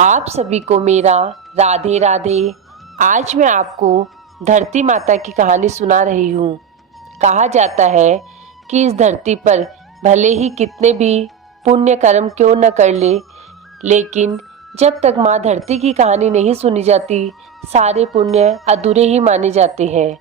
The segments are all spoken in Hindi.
आप सभी को मेरा राधे राधे। आज मैं आपको धरती माता की कहानी सुना रही हूँ। कहा जाता है कि इस धरती पर भले ही कितने भी पुण्य कर्म क्यों न कर ले, लेकिन जब तक माँ धरती की कहानी नहीं सुनी जाती, सारे पुण्य अधूरे ही माने जाते हैं।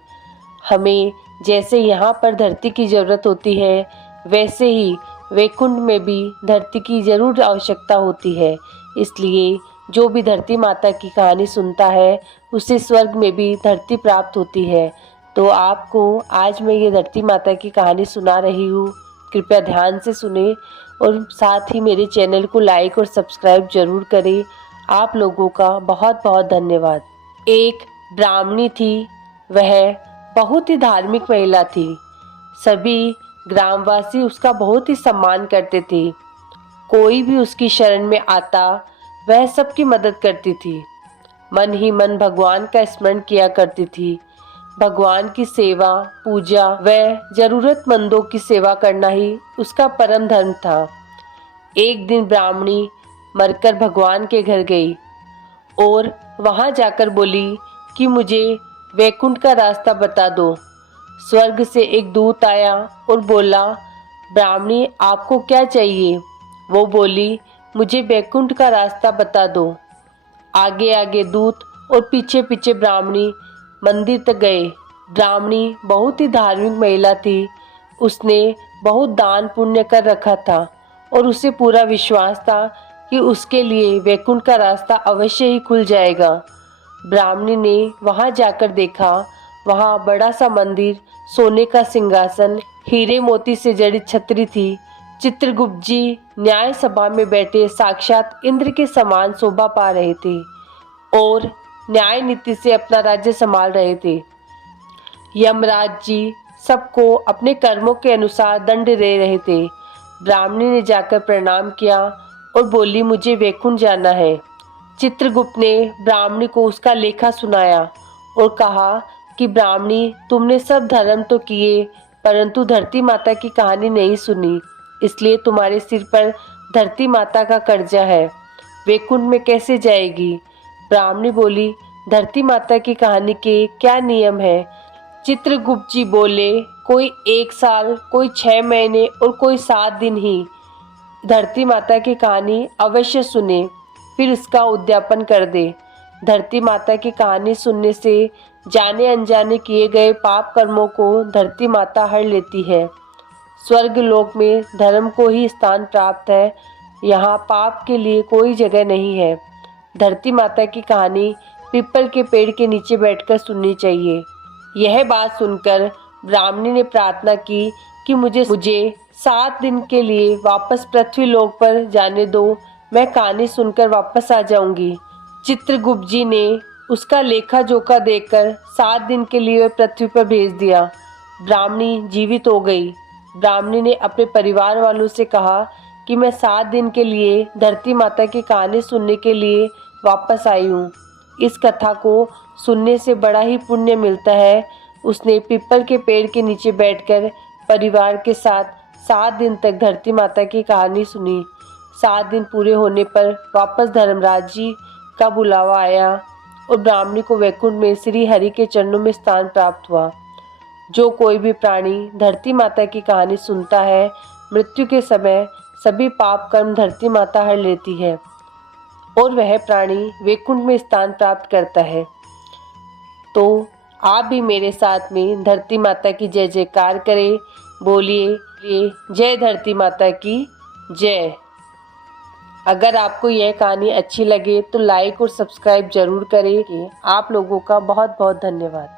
हमें जैसे यहाँ पर धरती की ज़रूरत होती है, वैसे ही वैकुंठ में भी धरती की ज़रूर आवश्यकता होती है। इसलिए जो भी धरती माता की कहानी सुनता है, उसे स्वर्ग में भी धरती प्राप्त होती है। तो आपको आज मैं ये धरती माता की कहानी सुना रही हूँ। कृपया ध्यान से सुने और साथ ही मेरे चैनल को लाइक और सब्सक्राइब जरूर करें। आप लोगों का बहुत बहुत धन्यवाद। एक ब्राह्मणी थी, वह बहुत ही धार्मिक महिला थी। सभी ग्रामवासी उसका बहुत ही सम्मान करते थे। कोई भी उसकी शरण में आता, वह सबकी मदद करती थी। मन ही मन भगवान का स्मरण किया करती थी। भगवान की सेवा, पूजा व जरूरतमंदों की सेवा करना ही उसका परम धर्म था। एक दिन ब्राह्मणी मरकर भगवान के घर गई और वहां जाकर बोली कि मुझे वैकुंठ का रास्ता बता दो। स्वर्ग से एक दूत आया और बोला, ब्राह्मणी आपको क्या चाहिए? वो बोली, मुझे वैकुंठ का रास्ता बता दो। आगे आगे दूत और पीछे पीछे ब्राह्मणी मंदिर तक गए। ब्राह्मणी बहुत ही धार्मिक महिला थी। उसने बहुत दान पुण्य कर रखा था और उसे पूरा विश्वास था कि उसके लिए वैकुंठ का रास्ता अवश्य ही खुल जाएगा। ब्राह्मणी ने वहां जाकर देखा, वहां बड़ा सा मंदिर, सोने का सिंहासन, हीरे मोती से जड़ी छतरी थी। चित्रगुप्त जी न्याय सभा में बैठे साक्षात इंद्र के समान शोभा पा रहे थे और न्याय नीति से अपना राज्य संभाल रहे थे। यमराज जी सबको अपने कर्मों के अनुसार दंड दे रहे थे। ब्राह्मणी ने जाकर प्रणाम किया और बोली, मुझे वैकुंठ जाना है। चित्रगुप्त ने ब्राह्मणी को उसका लेखा सुनाया और कहा कि ब्राह्मणी, तुमने सब धर्म तो किए, परंतु धरती माता की कहानी नहीं सुनी, इसलिए तुम्हारे सिर पर धरती माता का कर्जा है। वैकुंठ में कैसे जाएगी? ब्राह्मणी बोली, धरती माता की कहानी के क्या नियम है? चित्रगुप्त जी बोले, कोई 1 साल, कोई 6 महीने और कोई 7 दिन ही धरती माता की कहानी अवश्य सुने, फिर इसका उद्यापन कर दे। धरती माता की कहानी सुनने से जाने अनजाने किए गए पाप कर्मों को धरती माता हर लेती है। स्वर्ग लोक में धर्म को ही स्थान प्राप्त है, यहाँ पाप के लिए कोई जगह नहीं है। धरती माता की कहानी पीपल के पेड़ के नीचे बैठकर सुननी चाहिए। यह बात सुनकर ब्राह्मणी ने प्रार्थना की कि मुझे 7 दिन के लिए वापस पृथ्वी लोक पर जाने दो, मैं कहानी सुनकर वापस आ जाऊंगी। चित्रगुप्त जी ने उसका लेखा जोखा देकर 7 दिन के लिए पृथ्वी पर भेज दिया। ब्राह्मणी जीवित हो गई। ब्राह्मणी ने अपने परिवार वालों से कहा कि मैं 7 दिन के लिए धरती माता की कहानी सुनने के लिए वापस आई हूँ। इस कथा को सुनने से बड़ा ही पुण्य मिलता है। उसने पीपल के पेड़ के नीचे बैठकर परिवार के साथ 7 दिन तक धरती माता की कहानी सुनी। 7 दिन पूरे होने पर वापस धर्मराज जी का बुलावा आया और ब्राह्मणी को वैकुंठ में श्री हरि के चरणों में स्थान प्राप्त हुआ। जो कोई भी प्राणी धरती माता की कहानी सुनता है, मृत्यु के समय सभी पाप कर्म धरती माता हर लेती है और वह प्राणी वैकुंठ में स्थान प्राप्त करता है। तो आप भी मेरे साथ में धरती माता की जय जयकार करें। बोलिए, जय धरती माता की जय। अगर आपको यह कहानी अच्छी लगे तो लाइक और सब्सक्राइब जरूर करें। आप लोगों का बहुत बहुत धन्यवाद।